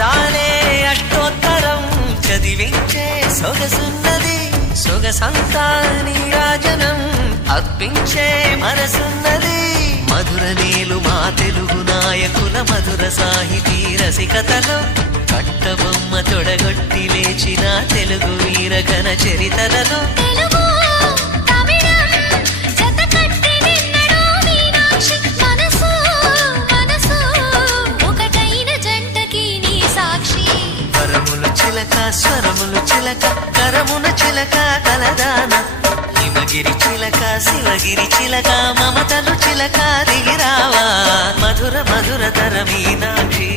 అందాలే అష్టోత్తరం చదివించే సొగసున్నది సొగసంతా నీరాజనం అర్పించే మనసున్నది మధుర నీలు మా తెలుగు నాయకుల మధుర సాహితీ రసికతలో కట్టబొమ్మ తొడగొట్టి లేచిన తెలుగు వీర ఘన చరితలలో స్వరములు చిలక కరమున చిలక కలదాన హిమగిరి చిలక శివగిరి చిలక మమతలు చిలక దిగిరావా మధుర మధుర తర మీనాక్షి